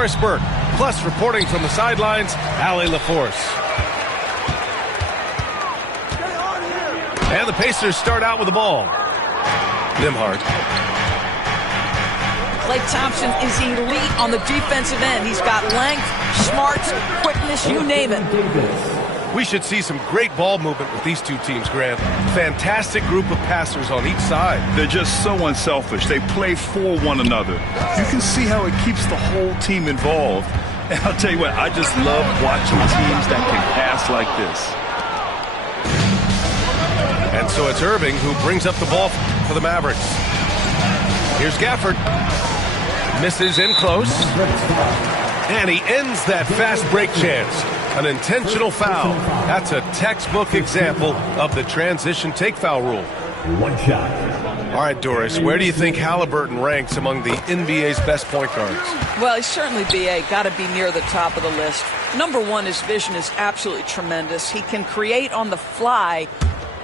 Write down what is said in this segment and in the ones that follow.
Doris Burke. Plus, reporting from the sidelines, Allie LaForce. And the Pacers start out with the ball. Nimhart. Klay Thompson is elite on the defensive end. He's got length, smarts, quickness, you name it. We should see some great ball movement with these two teams, Grant. Fantastic group of passers on each side. They're just so unselfish. They play for one another. You can see how it keeps the whole team involved. And I'll tell you what, I just love watching teams that can pass like this. And so it's Irving who brings up the ball for the Mavericks. Here's Gafford. Misses in close. And he ends that fast break chance. An intentional foul. That's a textbook example of the transition take foul rule. One shot. All right, Doris, where do you think Halliburton ranks among the NBA's best point guards? Well, he's certainly, B.A., got to be near the top of the list. Number one, his vision is absolutely tremendous. He can create on the fly.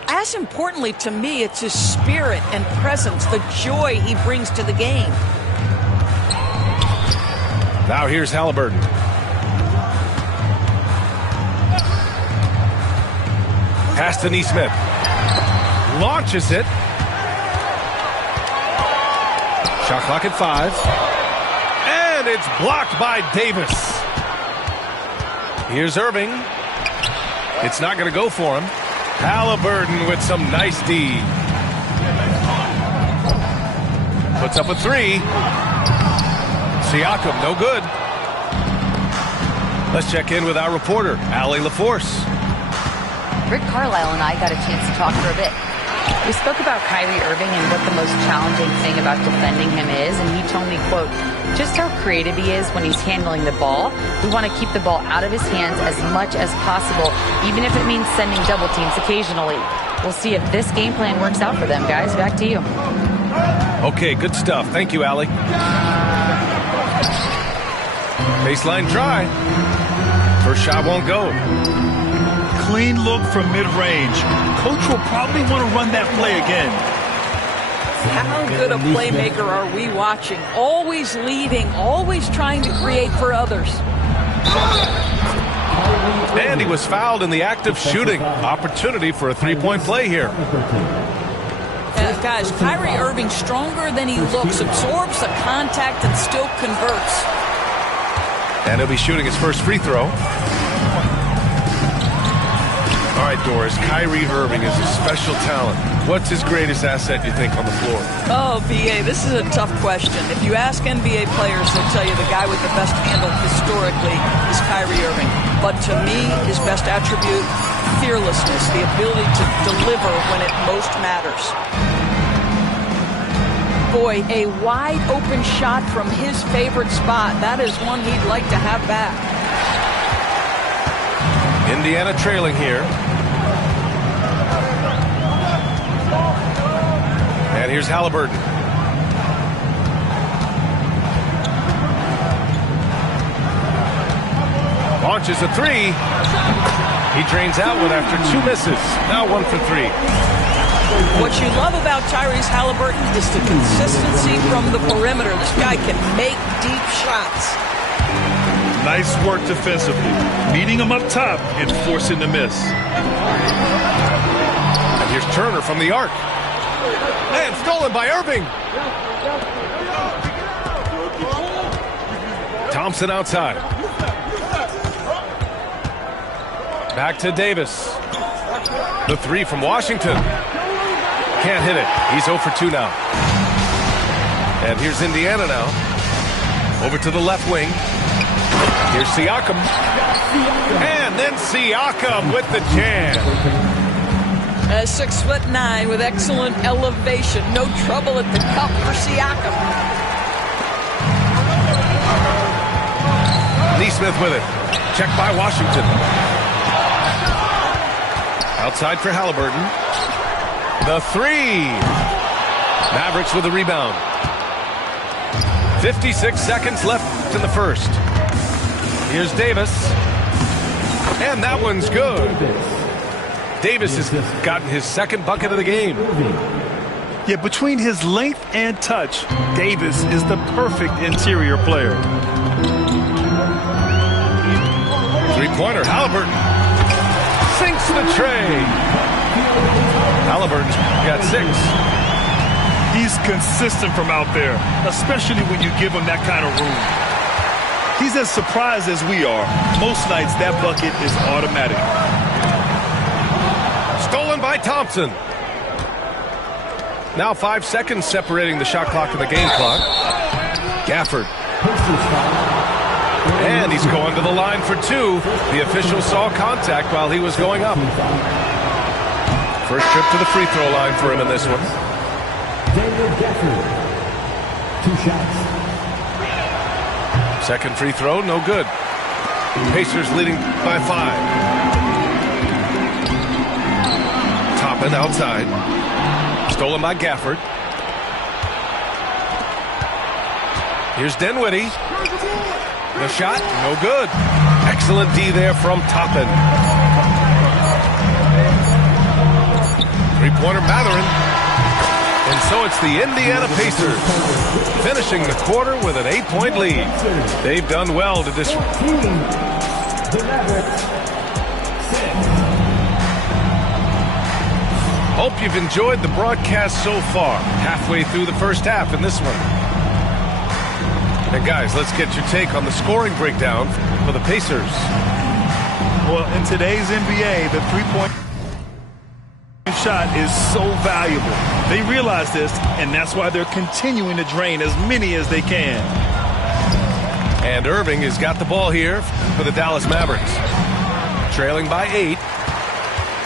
As importantly to me, it's his spirit and presence, the joy he brings to the game. Now here's Halliburton. Pass to Neesmith. Launches it. Shot clock at 5. And it's blocked by Davis. Here's Irving. It's not going to go for him. Halliburton with some nice D. Puts up a 3. Siakam, no good. Let's check in with our reporter, Allie LaForce. Rick Carlisle and I got a chance to talk for a bit. We spoke about Kyrie Irving and what the most challenging thing about defending him is, and he told me, quote, just how creative he is when he's handling the ball. We want to keep the ball out of his hands as much as possible, even if it means sending double teams occasionally. We'll see if this game plan works out for them, guys. Back to you. Okay, good stuff. Thank you, Allie. Baseline try. First shot won't go. Clean look from mid-range. Coach will probably want to run that play again. How good a playmaker are we watching? Always leading, always trying to create for others. And he was fouled in the act of shooting. Opportunity for a three-point play here. Guys, Kyrie Irving stronger than he looks, absorbs the contact and still converts. And he'll be shooting his first free throw. All right, Doris, Kyrie Irving is a special talent. What's his greatest asset, you think, on the floor? Oh, B.A., this is a tough question. If you ask NBA players, they'll tell you the guy with the best handle historically is Kyrie Irving. But to me, his best attribute, fearlessness, the ability to deliver when it most matters. Boy, a wide open shot from his favorite spot. That is one he'd like to have back. Indiana trailing here. And here's Halliburton. Launches a 3. He drains out one after 2 misses. Now 1 for 3. What you love about Tyrese Halliburton is the consistency from the perimeter. This guy can make deep shots. Nice work defensively, meeting him up top and forcing the miss. And here's Turner from the arc. And stolen by Irving. Thompson outside. Back to Davis. The 3 from Washington. Can't hit it. He's 0 for 2 now. And here's Indiana now. Over to the left wing. Here's Siakam. And then Siakam with the jam. 6'9" with excellent elevation. No trouble at the cup for Siakam. Neesmith with it. Checked by Washington. Outside for Halliburton. The 3. Mavericks with the rebound. 56 seconds left in the first. Here's Davis. And that one's good. Davis has gotten his second bucket of the game. Yeah, between his length and touch, Davis is the perfect interior player. Three-pointer, Halliburton. Sinks the tray. Halliburton's got 6. He's consistent from out there, especially when you give him that kind of room. He's as surprised as we are. Most nights, that bucket is automatic. Stolen by Thompson. Now 5 seconds separating the shot clock and the game clock. Gafford. And he's going to the line for 2. The official saw contact while he was going up. First trip to the free throw line for him in this one. Gafford. 2 shots. Second free throw, no good. Pacers leading by 5. Toppin outside. Stolen by Gafford. Here's Dinwiddie. The shot, no good. Excellent D there from Toppin. Three-pointer, Mathurin. And so it's the Indiana Pacers finishing the quarter with an 8-point lead. They've done well to disrupt. Hope you've enjoyed the broadcast so far. Halfway through the first half in this one. And guys, let's get your take on the scoring breakdown for the Pacers. Well, in today's NBA, the three-point shot is so valuable. They realize this, and that's why they're continuing to drain as many as they can. And Irving has got the ball here for the Dallas Mavericks. Trailing by 8.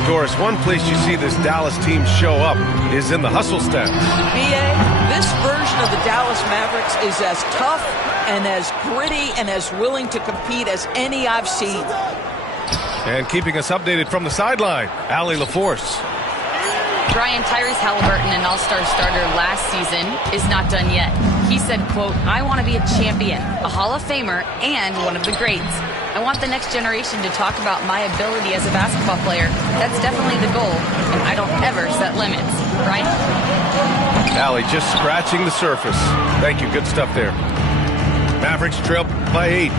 Doris, one place you see this Dallas team show up is in the hustle step. B.A., this version of the Dallas Mavericks is as tough and as gritty and as willing to compete as any I've seen. And keeping us updated from the sideline, Allie LaForce. Brian, Tyrese Halliburton, an all-star starter last season, is not done yet. He said, quote, "I want to be a champion, a Hall of Famer, and one of the greats. I want the next generation to talk about my ability as a basketball player. That's definitely the goal, and I don't ever set limits." Brian? Allie just scratching the surface. Thank you. Good stuff there. Mavericks trail by 8.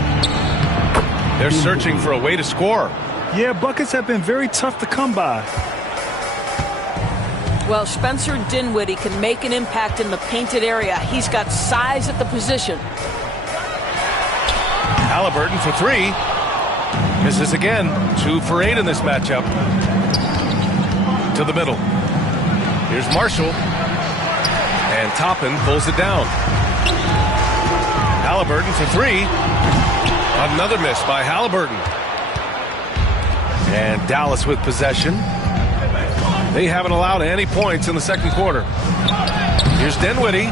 They're searching for a way to score. Yeah, buckets have been very tough to come by. Well, Spencer Dinwiddie can make an impact in the painted area. He's got size at the position. Halliburton for 3. Misses again. 2 for 8 in this matchup. To the middle. Here's Marshall. And Toppin pulls it down. Halliburton for 3. Another miss by Halliburton. And Dallas with possession. They haven't allowed any points in the second quarter. Here's Dinwiddie.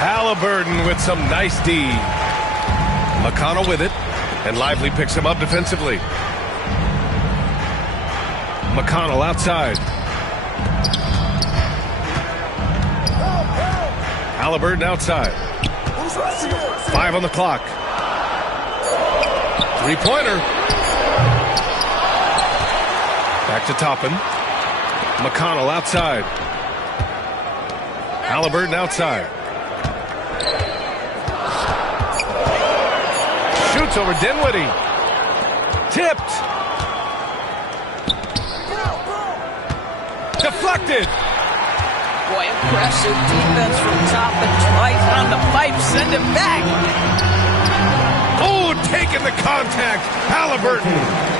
Halliburton with some nice D. McConnell with it. And Lively picks him up defensively. McConnell outside. Halliburton outside. 5 on the clock. Three-pointer. Back to Toppin. McConnell outside. Halliburton outside. Shoots over Dinwiddie. Tipped. Deflected. Boy, impressive defense from Toppin. Tries on the pipe, send him back. Oh, taking the contact. Halliburton.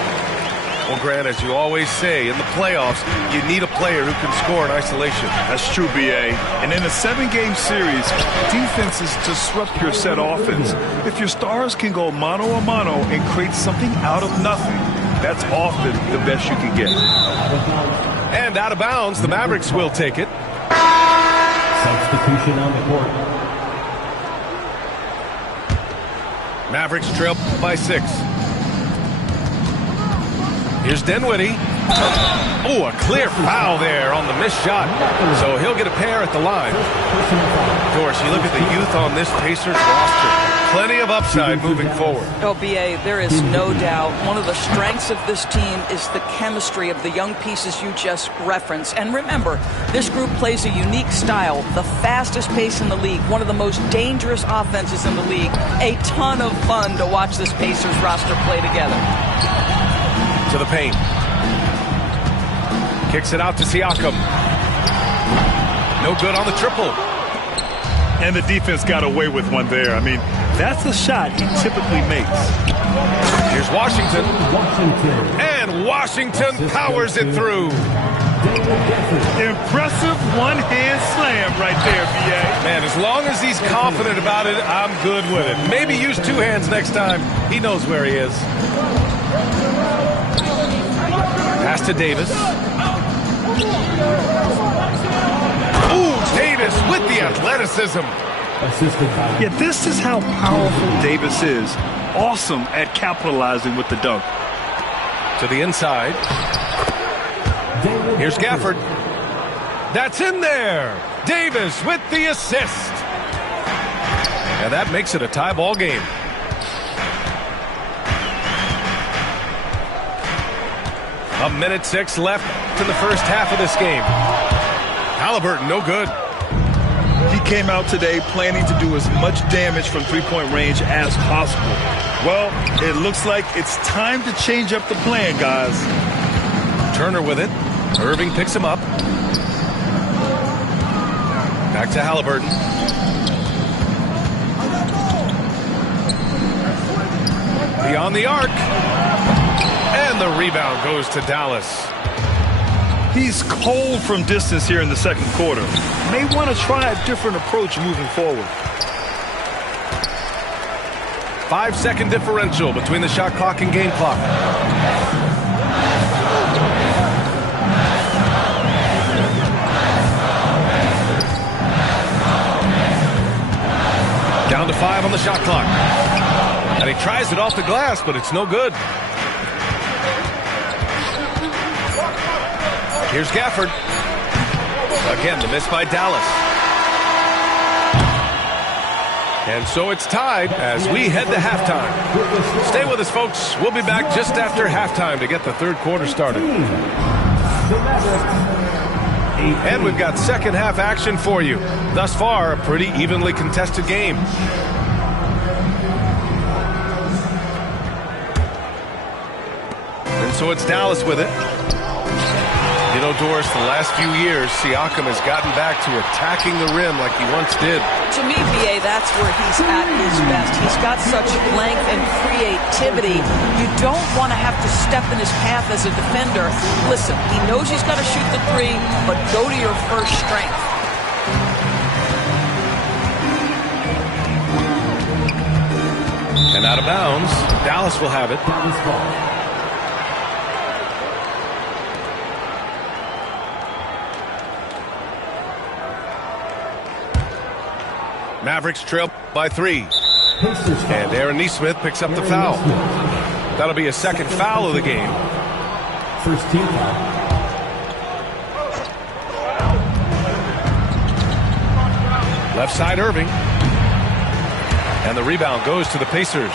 Well, Grant, as you always say, in the playoffs, you need a player who can score in isolation. That's true, B.A. And in a 7-game series, defenses disrupt your set offense. If your stars can go mano-a-mano and create something out of nothing, that's often the best you can get. And out of bounds, the Mavericks will take it. Substitution on the court. Mavericks trail by 6. Here's Dinwiddie. Oh, a clear foul there on the missed shot. So he'll get a pair at the line. Of course, you look at the youth on this Pacers roster. plenty of upside moving forward. Oh, B.A., there is no doubt. One of the strengths of this team is the chemistry of the young pieces you just referenced. And remember, this group plays a unique style, the fastest pace in the league, one of the most dangerous offenses in the league. A ton of fun to watch this Pacers roster play together. To the paint. Kicks it out to Siakam. No good on the triple. And the defense got away with one there. I mean, that's a shot he typically makes. Here's Washington. And Washington powers it through. Impressive one-hand slam right there, B.A. Man, as long as he's confident about it, I'm good with it. Maybe use two hands next time. He knows where he is. Pass to Davis. Ooh, Davis with the athleticism. Yeah, this is how powerful Davis is. Awesome at capitalizing with the dunk. To the inside. Here's Gafford. That's in there. Davis with the assist. And that makes it a tie ball game. A minute 6 left in the first half of this game. Halliburton, no good. He came out today planning to do as much damage from three-point range as possible. Well, it looks like it's time to change up the plan, guys. Turner with it. Irving picks him up. Back to Halliburton. Beyond the arc. And the rebound goes to Dallas. He's cold from distance here in the second quarter. May want to try a different approach moving forward. 5-second differential between the shot clock and game clock. Down to 5 on the shot clock. And he tries it off the glass, but it's no good. Here's Gafford. Again, the miss by Dallas. And so it's tied as we head to halftime. Stay with us, folks. We'll be back just after halftime to get the third quarter started. And we've got second half action for you. Thus far, a pretty evenly contested game. And so it's Dallas with it. You know, Doris, the last few years, Siakam has gotten back to attacking the rim like he once did. To me, B.A., that's where he's at his best. He's got such length and creativity. You don't want to have to step in his path as a defender. Listen, he knows he's got to shoot the three, but go to your first strength. And out of bounds, Dallas will have it. Mavericks trail by 3. And Aaron Nesmith picks up the foul. That'll be a second foul of the game. First team foul. Left side Irving. And the rebound goes to the Pacers.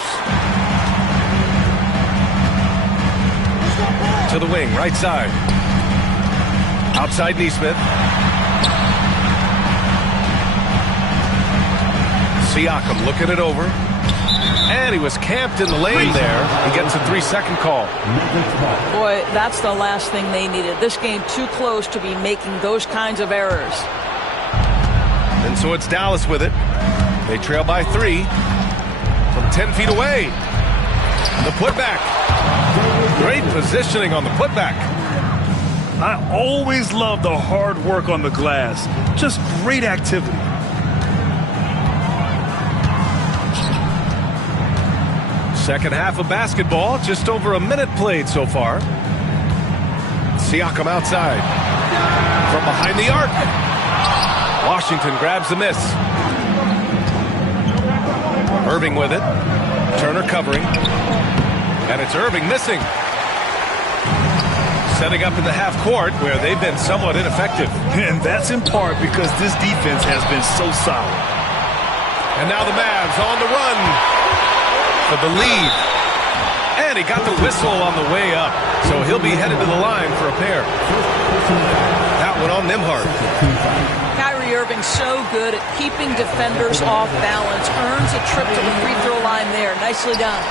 To the wing, right side. Outside Nesmith. Siakam looking it over. And he was camped in the lane there. He gets a 3-second call. Boy, that's the last thing they needed. This game too close to be making those kinds of errors. And so it's Dallas with it. They trail by 3 from 10 feet away. The putback. Great positioning on the putback. I always love the hard work on the glass. Just great activity. Second half of basketball, just over a minute played so far. Siakam outside. From behind the arc. Washington grabs the miss. Irving with it. Turner covering. And it's Irving missing. Setting up in the half court where they've been somewhat ineffective. And that's in part because this defense has been so solid. And now the Mavs on the run for the lead. And he got the whistle on the way up. So he'll be headed to the line for a pair. That one on Nembhard. Kyrie Irving so good at keeping defenders off balance. Earns a trip to the free throw line there. Nicely done.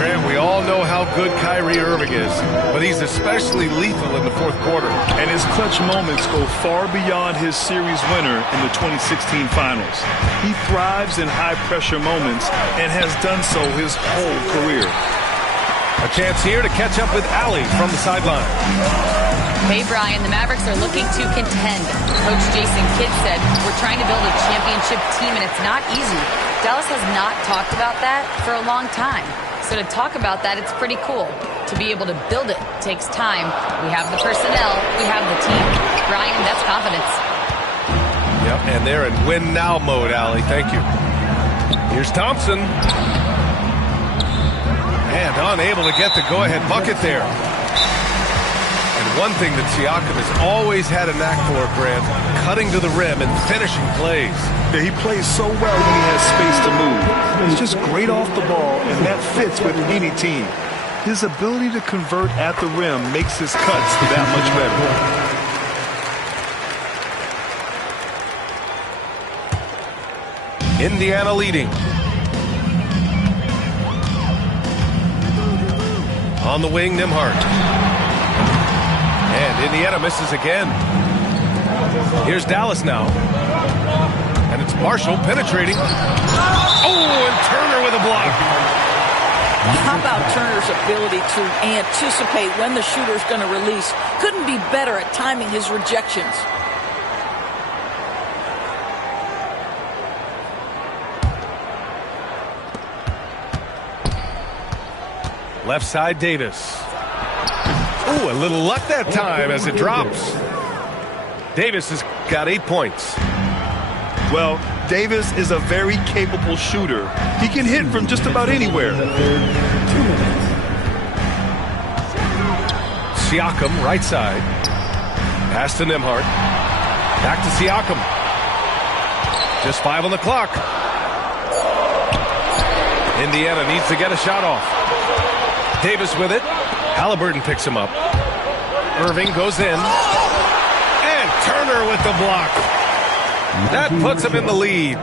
Grant, we all know how good Kyrie Irving is, but he's especially lethal in the fourth quarter. And his clutch moments go far beyond his series winner in the 2016 finals. He thrives in high-pressure moments and has done so his whole career. A chance here to catch up with Allie from the sideline. Hey, Brian, the Mavericks are looking to contend. Coach Jason Kidd said, we're trying to build a championship team, and it's not easy. Dallas has not talked about that for a long time. So to talk about that, it's pretty cool. To be able to build it takes time. We have the personnel. We have the team. Brian, that's confidence. Yep, and they're in win-now mode, Allie. Thank you. Here's Thompson. And unable to get the go-ahead bucket there. And one thing that Siakam has always had a knack for, Grant, cutting to the rim and finishing plays. Yeah, he plays so well when he has space to move. He's just great off the ball, and that fits with any team. His ability to convert at the rim makes his cuts that much better. Indiana leading. On the wing, Nembhard. And Indiana misses again. Here's Dallas now. And it's Marshall penetrating. Oh, and Turner with a block. How about Turner's ability to anticipate when the shooter's going to release? Couldn't be better at timing his rejections. Left side, Davis. Ooh, a little luck that time as it drops. Davis has got 8 points. Well, Davis is a very capable shooter. He can hit from just about anywhere. Siakam, right side. Pass to Nembhard. Back to Siakam. Just 5 on the clock. Indiana needs to get a shot off. Davis with it. Halliburton picks him up. Irving goes in. And Turner with the block. That puts him in the lead.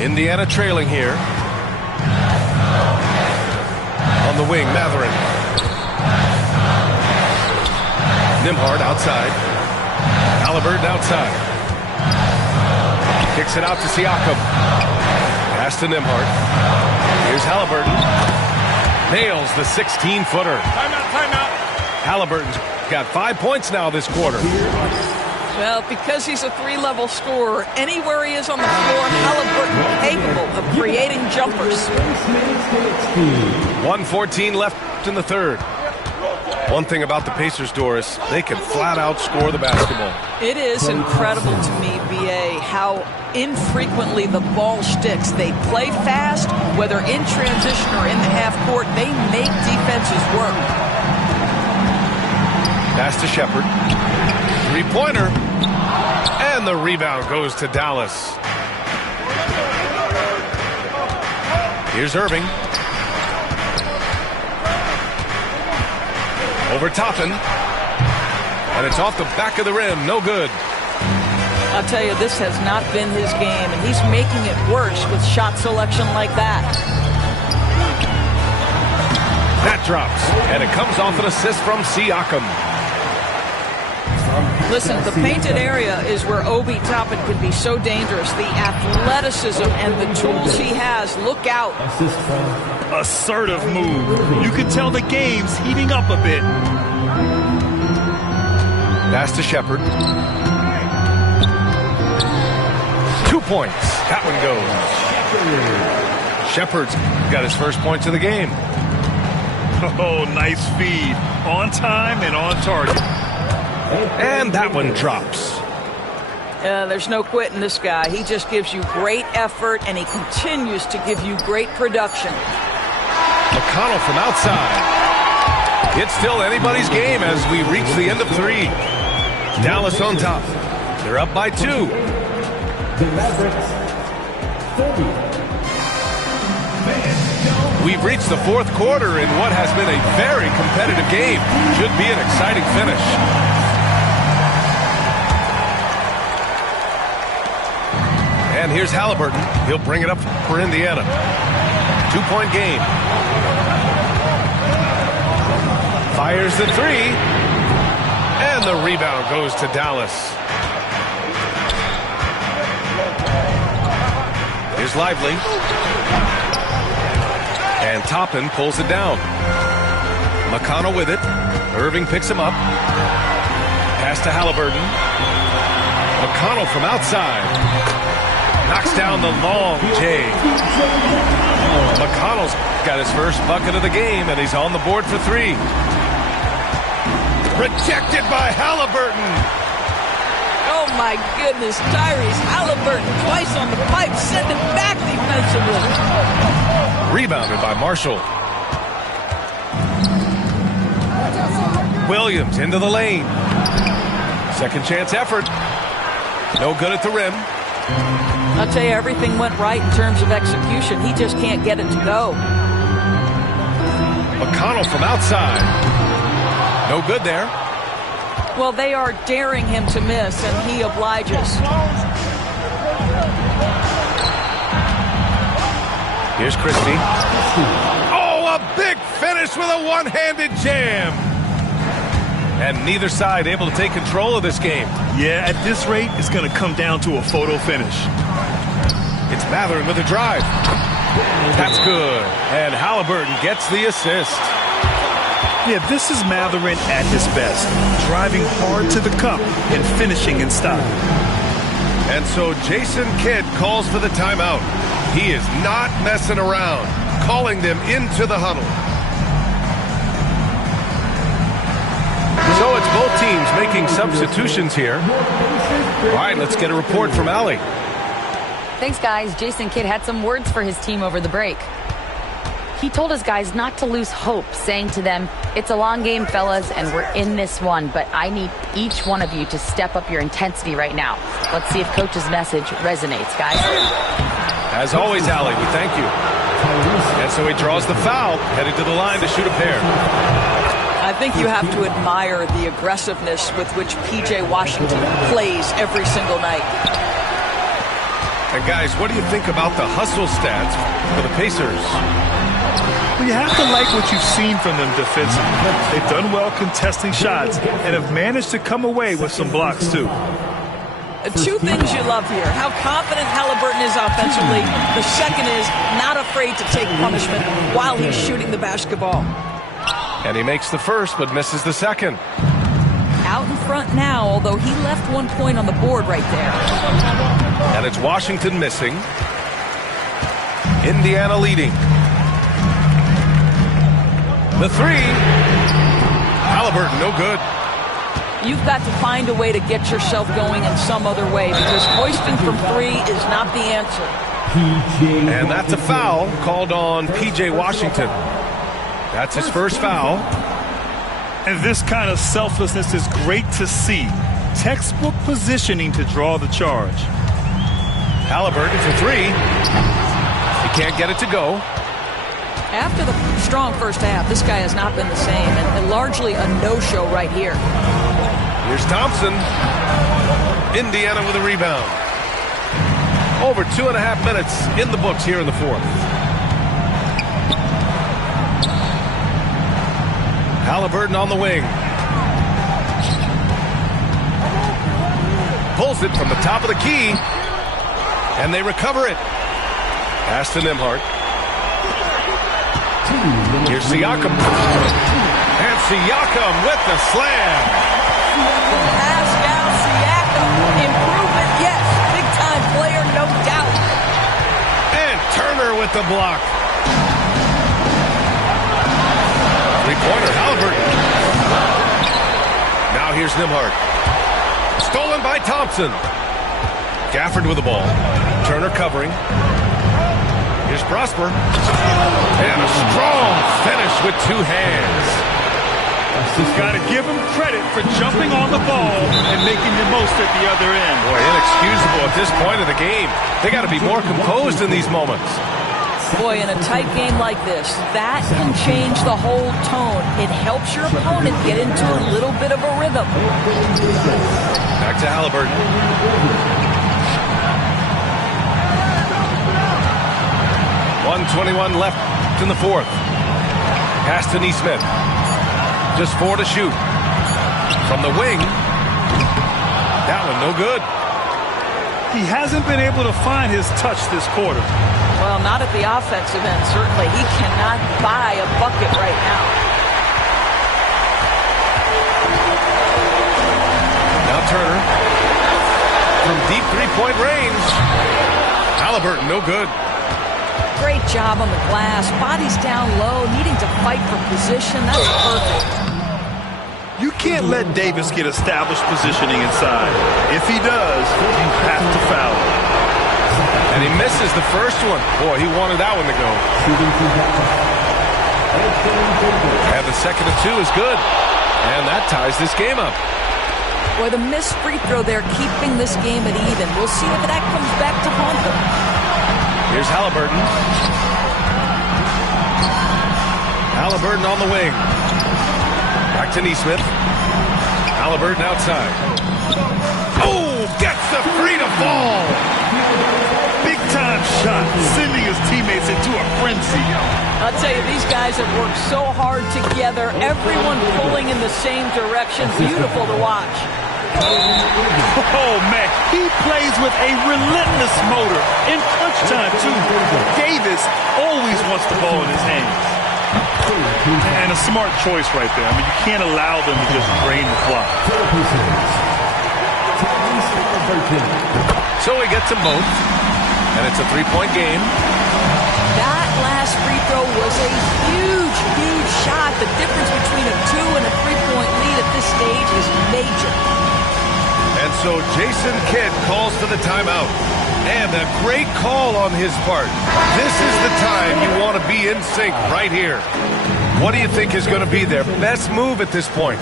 Indiana trailing here. On the wing, Matherin. Nembhard outside. Halliburton outside. Kicks it out to Siakam. Pass to Nembhard. Here's Halliburton. Nails the 16-footer. Timeout. Halliburton's got 5 points now this quarter. Well, because he's a three-level scorer, anywhere he is on the floor, Halliburton capable of creating jumpers. 1:14 left in the third. One thing about the Pacers, Doris, they can flat out score the basketball. It is incredible to me, B.A., how infrequently the ball sticks. They play fast, whether in transition or in the half court. They make defenses work. Pass to Shepherd. Three-pointer. And the rebound goes to Dallas. Here's Irving. Over Toppin. And it's off the back of the rim. No good. I'll tell you, this has not been his game, and he's making it worse with shot selection like that. That drops, and it comes off an assist from Siakam. Listen, the painted area is where Obi Toppin can be so dangerous. The athleticism and the tools he has. Look out. Assertive move. You can tell the game's heating up a bit. Pass to Shepherd. 2 points. That one goes. Shepherd's got his first points of the game. Oh, nice feed. On time and on target. And that one drops. There's no quitting this guy. He just gives you great effort, and he continues to give you great production. McConnell from outside. It's still anybody's game as we reach the end of 3. Dallas on top. They're up by 2. The Mavericks We've reached the fourth quarter in what has been a very competitive game. Should be an exciting finish. And here's Halliburton. He'll bring it up for Indiana. 2-point game. Fires the three. And the rebound goes to Dallas. Here's Lively. And Toppin pulls it down. McConnell with it. Irving picks him up. Pass to Halliburton. McConnell from outside. Knocks down the long J. McConnell's got his first bucket of the game, and he's on the board for three. Rejected by Halliburton. Oh, my goodness. Tyrese Halliburton twice on the pipe. Send it back defensively. Rebounded by Marshall. Williams into the lane. Second chance effort. No good at the rim. I'll tell you, everything went right in terms of execution. He just can't get it to go. McConnell from outside. No good there. Well, they are daring him to miss, and he obliges. Here's Christie. Oh, a big finish with a one-handed jam. And neither side able to take control of this game. Yeah, at this rate, it's going to come down to a photo finish. It's Mathurin with a drive. That's good. And Halliburton gets the assist. Yeah, this is Mathurin at his best. Driving hard to the cup and finishing in style. And so Jason Kidd calls for the timeout. He is not messing around, calling them into the huddle. So it's both teams making substitutions here. All right, let's get a report from Allie. Thanks, guys. Jason Kidd had some words for his team over the break. He told his guys not to lose hope, saying to them, "It's a long game, fellas, and we're in this one, but I need each one of you to step up your intensity right now." Let's see if Coach's message resonates, guys. As always, Allie, we thank you. And so he draws the foul, headed to the line to shoot a pair. I think you have to admire the aggressiveness with which P.J. Washington plays every single night. And guys, what do you think about the hustle stats for the Pacers? Well, you have to like what you've seen from them defensively. They've done well contesting shots and have managed to come away with some blocks, too. Two things you love here. How confident Halliburton is offensively. The second is not afraid to take punishment while he's shooting the basketball. And he makes the first, but misses the second. Out in front now, although he left 1 point on the board right there. And it's Washington missing. Indiana leading. The three. Halliburton, no good. You've got to find a way to get yourself going in some other way, because hoisting from three is not the answer. And that's a foul called on P.J. Washington. That's his first foul. And this kind of selflessness is great to see. Textbook positioning to draw the charge. Halliburton for three. He can't get it to go. After the strong first half, this guy has not been the same, and largely a no-show right here. Here's Thompson. Indiana with a rebound. Over 2.5 minutes in the books here in the fourth. Halliburton on the wing. Pulls it from the top of the key. And they recover it. Pass to Nembhard. Here's Siakam. And Siakam with the slam. Pascal Siakam. Improvement, yes. Big-time player, no doubt. And Turner with the block. Three-pointer, Halliburton. Now here's Nembhard. Stolen by Thompson. Gafford with the ball. Turner covering. Here's Prosper. And a strong finish with two hands. Got to give him credit for jumping on the ball and making the most at the other end. Boy, inexcusable at this point of the game. They got to be more composed in these moments. Boy, in a tight game like this, that can change the whole tone. It helps your opponent get into a little bit of a rhythm. Back to Halliburton. 1:21 left in the fourth. Pass to Neesmith. Just 4 to shoot. From the wing. That one no good. He hasn't been able to find his touch this quarter. Well, not at the offensive end, certainly. He cannot buy a bucket right now. Now Turner. From deep three-point range. Halliburton no good. Great job on the glass. Body's down low, needing to fight for position. That's perfect. You can't let Davis get established positioning inside. If he does, you have to foul him. And he misses the first one. Boy, he wanted that one to go. And the second of two is good. And that ties this game up. Boy, the missed free throw there, keeping this game at even. We'll see if that comes back to haunt them. Here's Halliburton. Halliburton on the wing. Back to Neesmith. Halliburton outside. Oh, gets the free to fall. Big time shot, sending his teammates into a frenzy. I'll tell you, these guys have worked so hard together. Everyone pulling in the same direction. Beautiful to watch. Oh, man, he plays with a relentless motor. In crunch time, too. Davis always wants the ball in his hands. And a smart choice right there. I mean, you can't allow them to just drain the clock. So he gets them both. And it's a three-point game. That last free throw was a huge, huge shot. The difference between a 2 and a 3-point lead at this stage is major. And so Jason Kidd calls for the timeout. And a great call on his part. This is the time you want to be in sync right here. What do you think is going to be their best move at this point?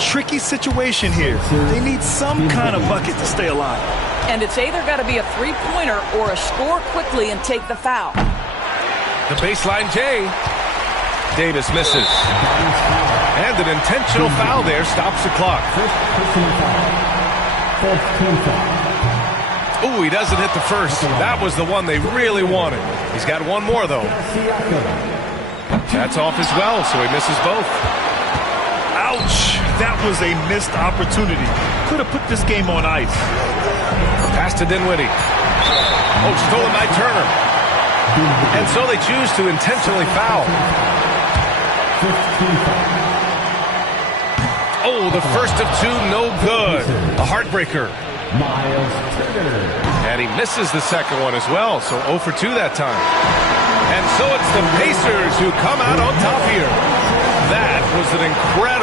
Tricky situation here. They need some kind of bucket to stay alive. And it's either got to be a three-pointer or a score quickly and take the foul. The baseline J. Davis misses. And an intentional foul there stops the clock. Ooh, he doesn't hit the first. That was the one they really wanted. He's got one more, though. That's off as well, so he misses both. Ouch! That was a missed opportunity. Could have put this game on ice. Pass to Dinwiddie. Oh, stolen by Turner. And so they choose to intentionally foul. Oh, the first of two, no good. A heartbreaker. And he misses the second one as well, so 0 for 2 that time. And so it's the Pacers who come out on top here. That was an incredible